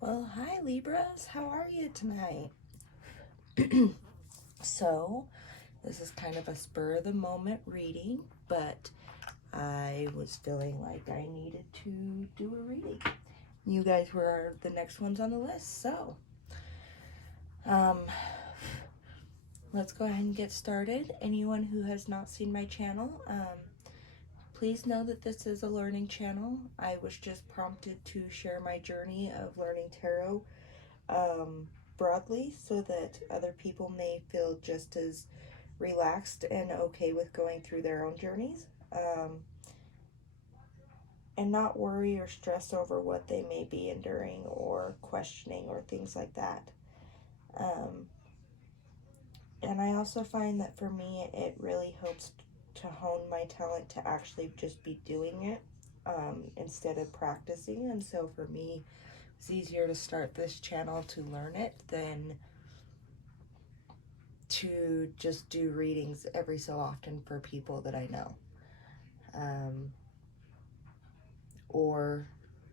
Well, hi Libras, how are you tonight? So, this is kind of a spur of the moment reading, but I was feeling like I needed to do a reading. You guys were the next ones on the list, so let's go ahead and get started. Anyone who has not seen my channel, please know that this is a learning channel. I was just prompted to share my journey of learning tarot broadly so that other people may feel just as relaxed and okay with going through their own journeys, and not worry or stress over what they may be enduring or questioning or things like that. And I also find that for me, it really helps to hone my talent to actually just be doing it instead of practicing. And so for me, it's easier to start this channel to learn it than to just do readings every so often for people that I know. Or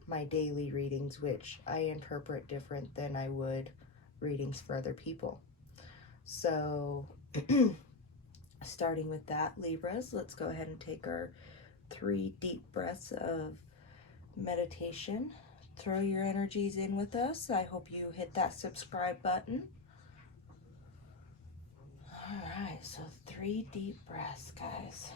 my daily readings, which I interpret different than I would readings for other people. So starting with that, Libras, let's go ahead and take our 3 deep breaths of meditation. Throw your energies in with us. I hope you hit that subscribe button. All right, so 3 deep breaths, guys.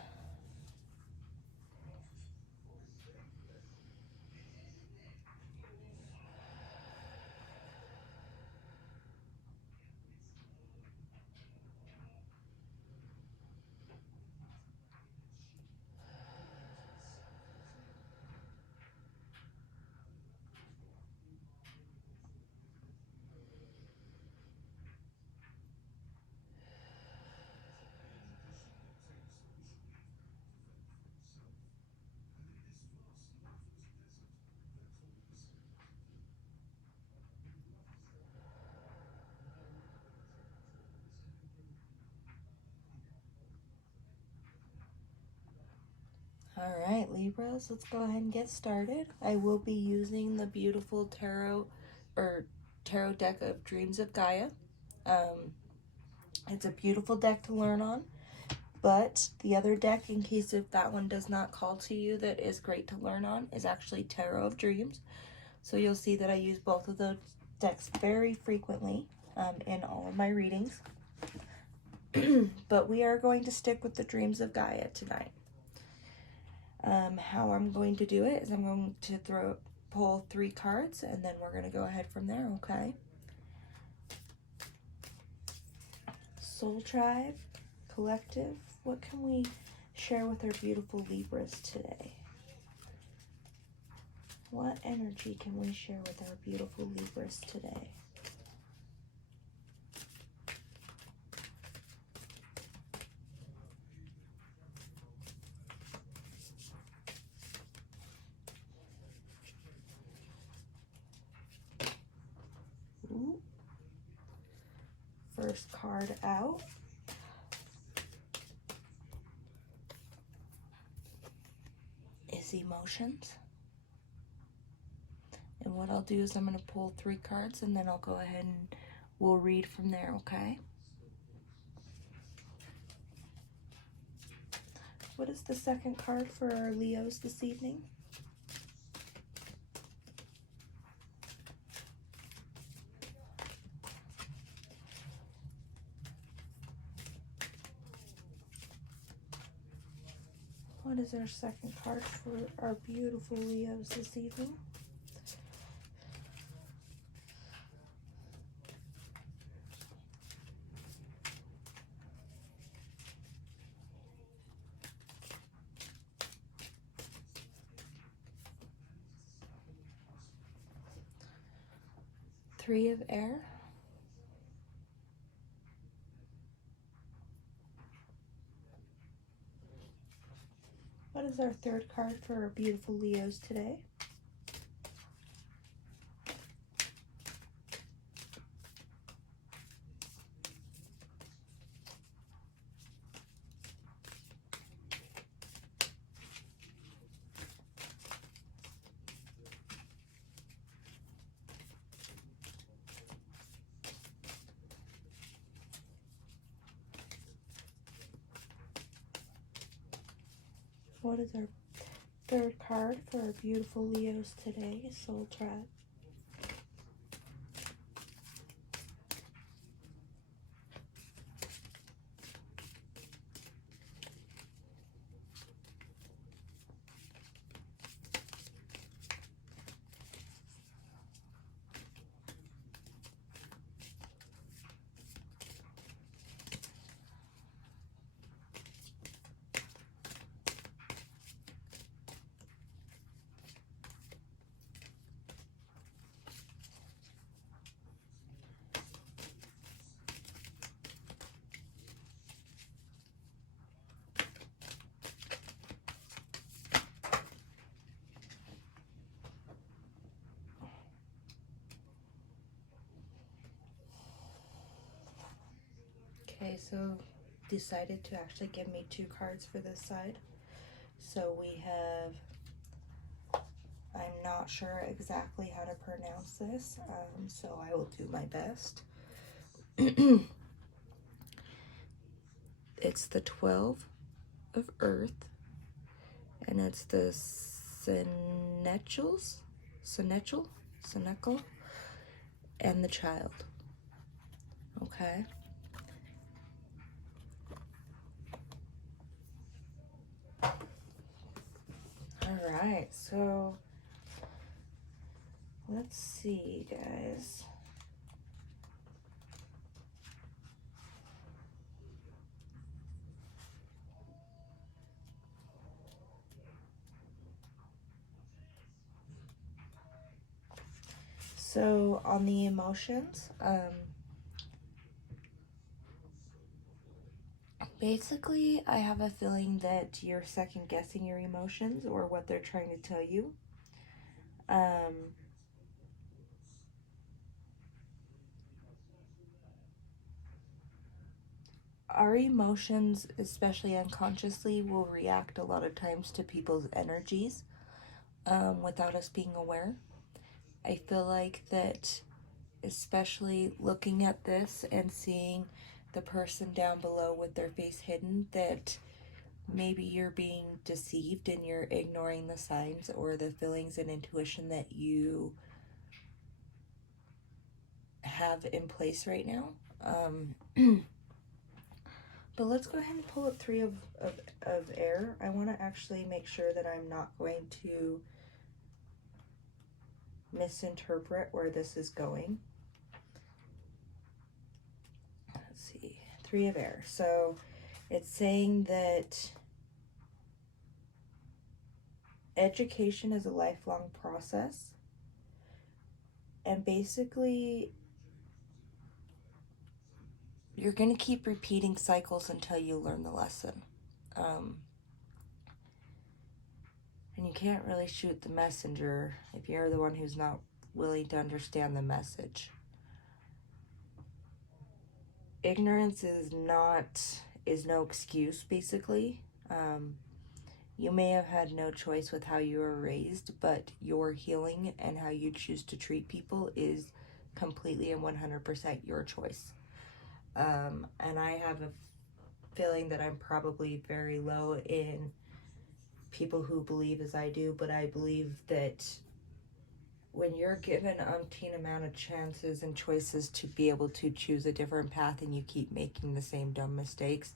All right, Libras, let's go ahead and get started. I will be using the beautiful tarot deck of Dreams of Gaia. It's a beautiful deck to learn on, but the other deck, in case if that one does not call to you, that is great to learn on, is actually Tarot of Dreams. So you'll see that I use both of those decks very frequently in all of my readings. But we are going to stick with the Dreams of Gaia tonight. How I'm going to do it is I'm going to pull 3 cards, and then we're going to go ahead from there, okay? Soul Tribe, Collective, what can we share with our beautiful Libras today? What energy can we share with our beautiful Libras today? Ooh. First card out. Is Emotions. And what I'll do is I'm going to pull 3 cards, and then I'll go ahead and we'll read from there, okay? What is the second card for our Leos this evening? What is our second card for our beautiful Leos this evening? Three of Air. What is our third card for our beautiful Leos today? What is our third card for our beautiful Leos today? Soul Trap. Okay, so decided to actually give me 2 cards for this side. So we have, I'm not sure exactly how to pronounce this, so I will do my best. It's the 12 of Earth, and it's the Senecal, and the Child. Okay. All right, so let's see, guys. So on the emotions, basically, I have a feeling that you're second guessing your emotions or what they're trying to tell you. Our emotions, especially unconsciously, will react a lot of times to people's energies without us being aware. I feel like that, especially looking at this and seeing the person down below with their face hidden, that maybe you're being deceived and you're ignoring the signs or the feelings and intuition that you have in place right now. But let's go ahead and pull up 3 of air. I want to actually make sure that I'm not going to misinterpret where this is going. Let's see. 3 of air. So it's saying that education is a lifelong process. And basically, you're going to keep repeating cycles until you learn the lesson. And you can't really shoot the messenger if you're the one who's not willing to understand the message. Ignorance is no excuse, basically. You may have had no choice with how you were raised, but your healing and how you choose to treat people is completely and 100% your choice. And I have a feeling that I'm probably very low in people who believe as I do, but I believe that when you're given umpteen amount of chances and choices to be able to choose a different path and you keep making the same dumb mistakes,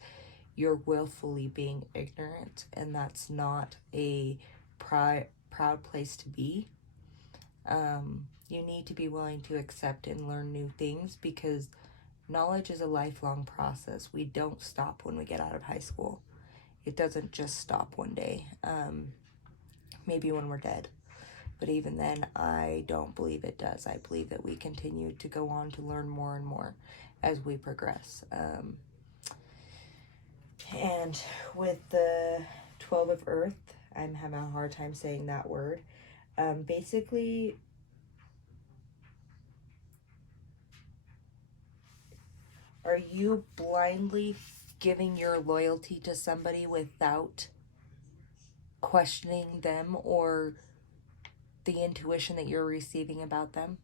you're willfully being ignorant, and that's not a proud place to be. You need to be willing to accept and learn new things, because knowledge is a lifelong process. We don't stop when we get out of high school. It doesn't just stop one day. Maybe when we're dead. But even then, I don't believe it does. I believe that we continue to go on to learn more and more as we progress. And with the 12 of Earth, I'm having a hard time saying that word. Basically, are you blindly giving your loyalty to somebody without questioning them or the intuition that you're receiving about them?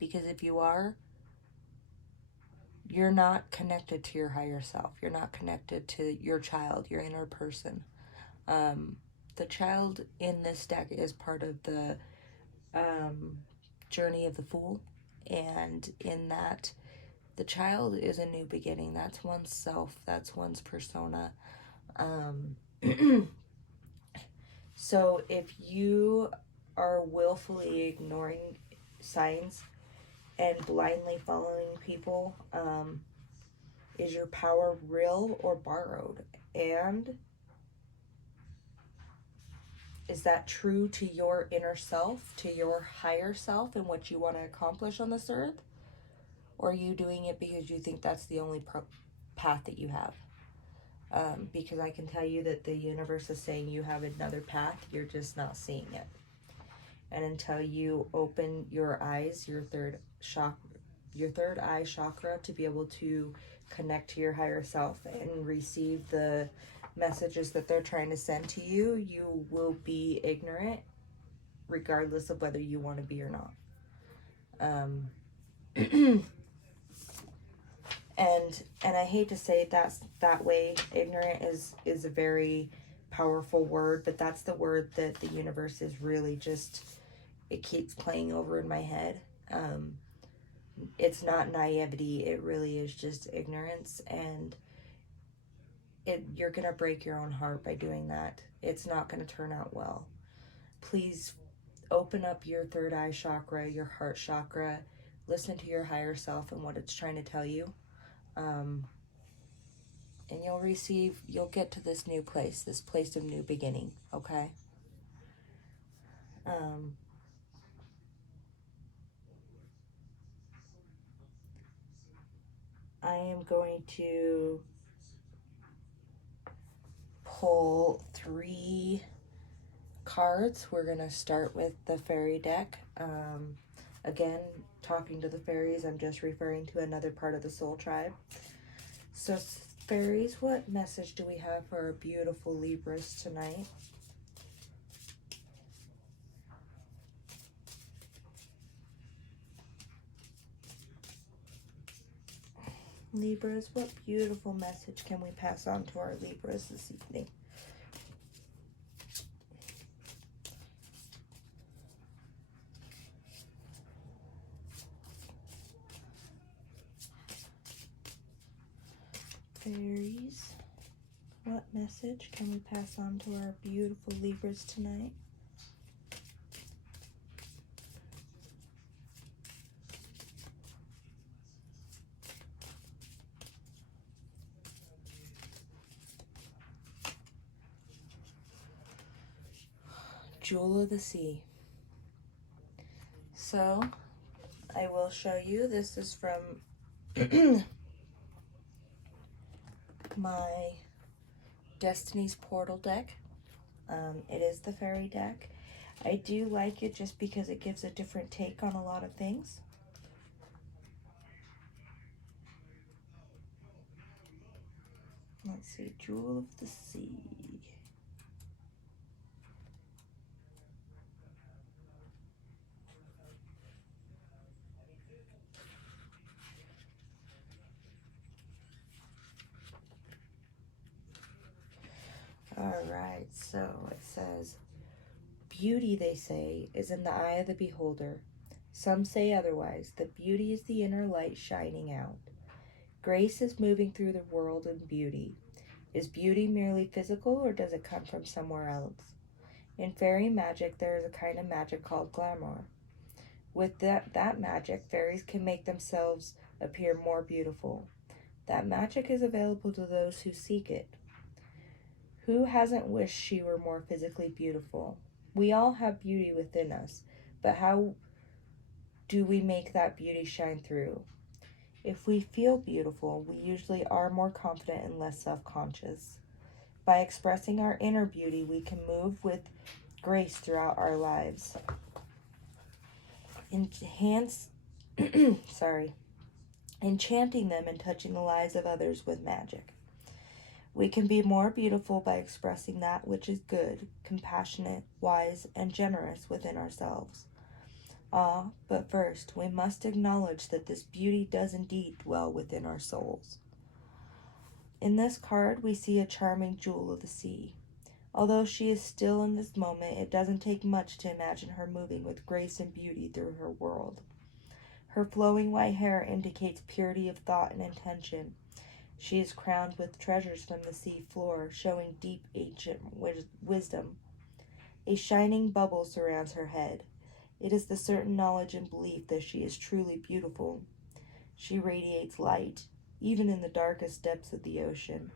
Because if you are, you're not connected to your higher self. You're not connected to your child, your inner person. the child in this deck is part of the journey of the Fool, and in that, the child is a new beginning. That's one's self, that's one's persona. So if you are willfully ignoring signs and blindly following people, is your power real or borrowed? And is that true to your inner self, to your higher self, and what you want to accomplish on this earth? Or are you doing it because you think that's the only path that you have? Because I can tell you that the universe is saying you have another path, you're just not seeing it. And until you open your eyes, your third eye chakra, to be able to connect to your higher self and receive the messages that they're trying to send to you, you will be ignorant regardless of whether you want to be or not. And I hate to say it that way. Ignorant is a very powerful word, but that's the word that the universe is really just, it keeps playing over in my head. It's not naivety, it really is just ignorance, and you're gonna break your own heart by doing that. It's not gonna turn out well. Please open up your third eye chakra, your heart chakra, listen to your higher self and what it's trying to tell you. And you'll get to this new place, this place of new beginning, okay? I am going to pull 3 cards. We're going to start with the fairy deck. Again, talking to the fairies, I'm just referring to another part of the soul tribe. So, fairies, what message do we have for our beautiful Libras tonight? Libras, what beautiful message can we pass on to our Libras this evening? Fairies, what message can we pass on to our beautiful Libras tonight? Jewel of the Sea. So, I will show you. This is from my Destiny's Portal deck. It is the fairy deck. I do like it just because it gives a different take on a lot of things. Let's see, Jewel of the Sea. Alright, so it says, beauty, they say, is in the eye of the beholder. Some say otherwise, that beauty is the inner light shining out. Grace is moving through the world in beauty. Is beauty merely physical, or does it come from somewhere else? In fairy magic, there is a kind of magic called glamour. With that magic, fairies can make themselves appear more beautiful. That magic is available to those who seek it. Who hasn't wished she were more physically beautiful? We all have beauty within us, but how do we make that beauty shine through? If we feel beautiful, we usually are more confident and less self-conscious. By expressing our inner beauty, we can move with grace throughout our lives. Enchanting them and touching the lives of others with magic. We can be more beautiful by expressing that which is good, compassionate, wise, and generous within ourselves. But first, we must acknowledge that this beauty does indeed dwell within our souls. In this card, we see a charming jewel of the sea. Although she is still in this moment, it doesn't take much to imagine her moving with grace and beauty through her world. Her flowing white hair indicates purity of thought and intention. She is crowned with treasures from the sea floor, showing deep ancient wisdom. A shining bubble surrounds her head. It is the certain knowledge and belief that she is truly beautiful. She radiates light, even in the darkest depths of the ocean.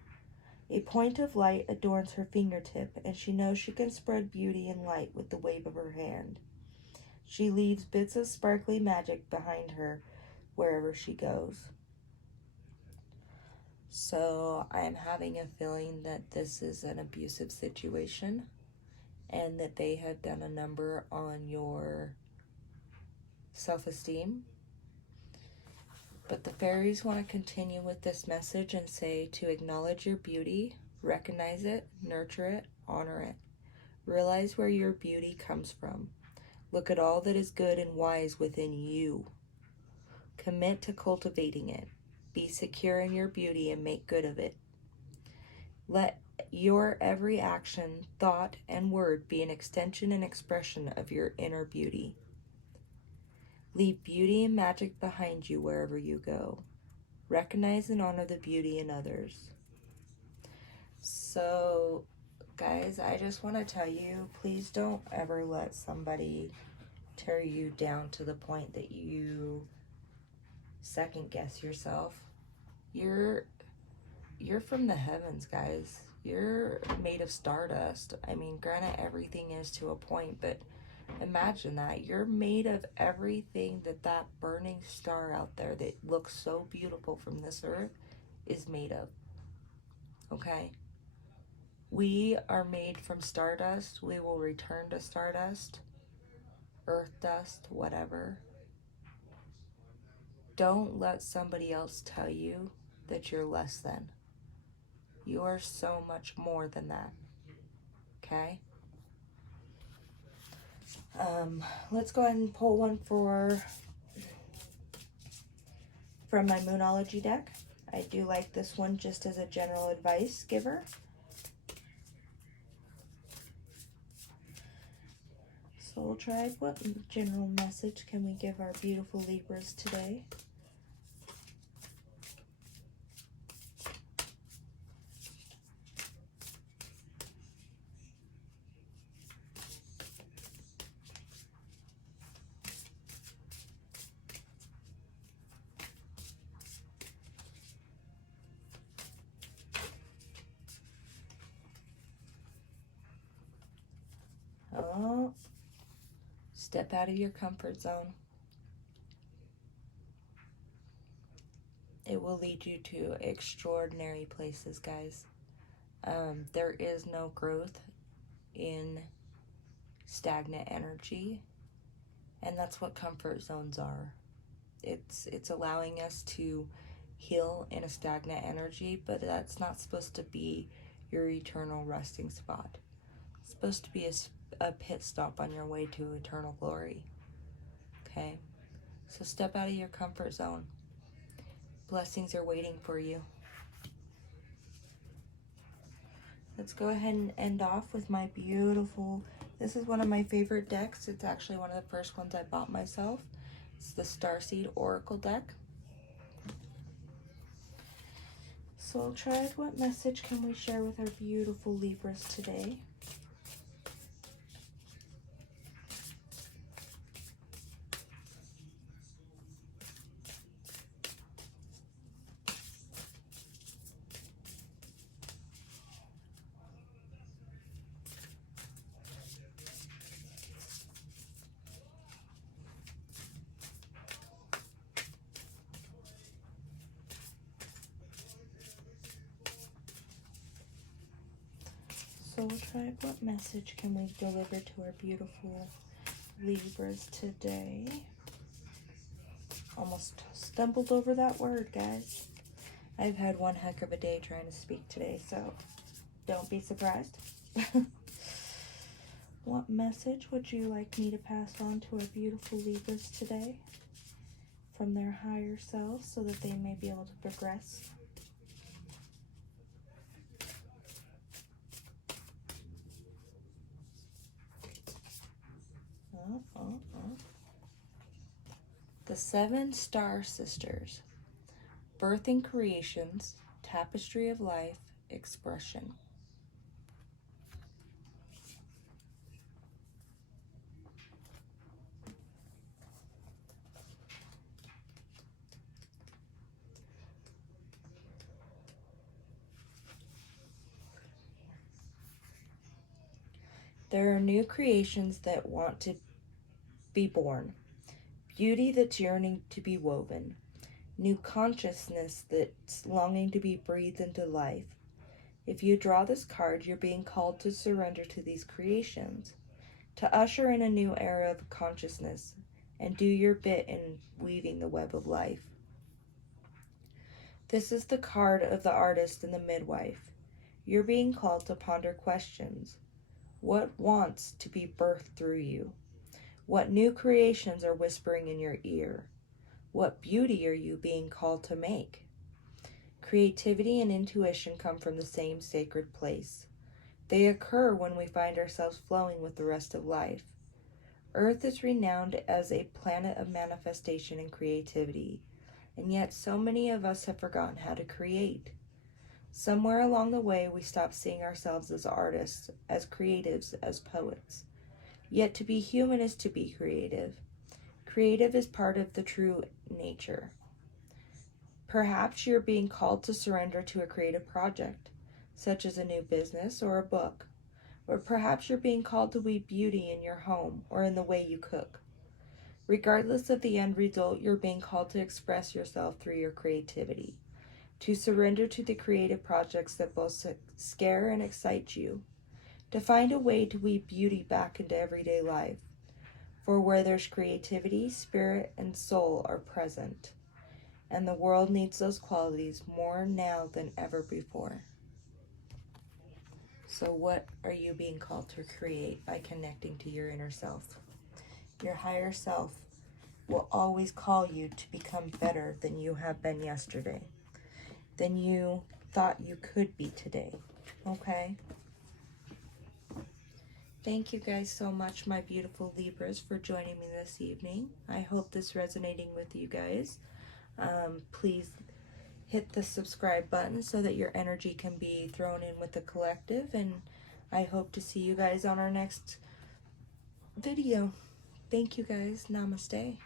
A point of light adorns her fingertip, and she knows she can spread beauty and light with the wave of her hand. She leaves bits of sparkly magic behind her wherever she goes. So I am having a feeling that this is an abusive situation and that they have done a number on your self-esteem. But the fairies want to continue with this message and say to acknowledge your beauty, recognize it, nurture it, honor it. Realize where your beauty comes from. Look at all that is good and wise within you. Commit to cultivating it. Be secure in your beauty and make good of it. Let your every action, thought, and word be an extension and expression of your inner beauty. Leave beauty and magic behind you wherever you go. Recognize and honor the beauty in others. So, guys, I just want to tell you, please don't ever let somebody tear you down to the point that you second guess yourself. You're from the heavens, guys. You're made of stardust. I mean, granted, everything is to a point, but imagine that. You're made of everything that burning star out there that looks so beautiful from this earth is made of. Okay? We are made from stardust. We will return to stardust, earth dust, whatever. Don't let somebody else tell you that you're less than. You are so much more than that. Okay? Let's go ahead and pull one from my Moonology deck. I do like this one just as a general advice giver. Soul Tribe, what general message can we give our beautiful Libras today? Oh, step out of your comfort zone. It will lead you to extraordinary places, guys. There is no growth in stagnant energy, and that's what comfort zones are. It's allowing us to heal in a stagnant energy, but that's not supposed to be your eternal resting spot. It's supposed to be a pit stop on your way to eternal glory. Okay? So step out of your comfort zone. Blessings are waiting for you. Let's go ahead and end off with my beautiful, this is one of my favorite decks. It's actually one of the first ones I bought myself. It's the Starseed Oracle deck. Soul Tribe, what message can we share with our beautiful Libras today? Soul Tribe, what message can we deliver to our beautiful Libras today? Almost stumbled over that word, guys. I've had one heck of a day trying to speak today, so don't be surprised. What message would you like me to pass on to our beautiful Libras today from their higher selves so that they may be able to progress? The 7 Star Sisters. Birthing Creations, Tapestry of Life, Expression. There are new creations that want to be born, beauty that's yearning to be woven, new consciousness that's longing to be breathed into life. If you draw this card, you're being called to surrender to these creations, to usher in a new era of consciousness, and do your bit in weaving the web of life. This is the card of the artist and the midwife. You're being called to ponder questions. What wants to be birthed through you? What new creations are whispering in your ear? What beauty are you being called to make? Creativity and intuition come from the same sacred place. They occur when we find ourselves flowing with the rest of life. Earth is renowned as a planet of manifestation and creativity, and yet so many of us have forgotten how to create. Somewhere along the way, we stopped seeing ourselves as artists, as creatives, as poets. Yet to be human is to be creative. Creative is part of the true nature. Perhaps you're being called to surrender to a creative project, such as a new business or a book. Or perhaps you're being called to weave beauty in your home or in the way you cook. Regardless of the end result, you're being called to express yourself through your creativity, to surrender to the creative projects that both scare and excite you, to find a way to weave beauty back into everyday life. For where there's creativity, spirit and soul are present, and the world needs those qualities more now than ever before. So what are you being called to create by connecting to your inner self? Your higher self will always call you to become better than you have been yesterday, than you thought you could be today, okay? Thank you guys so much, my beautiful Libras, for joining me this evening. I hope this resonating with you guys. Please hit the subscribe button so that your energy can be thrown in with the collective, and I hope to see you guys on our next video. Thank you guys. Namaste.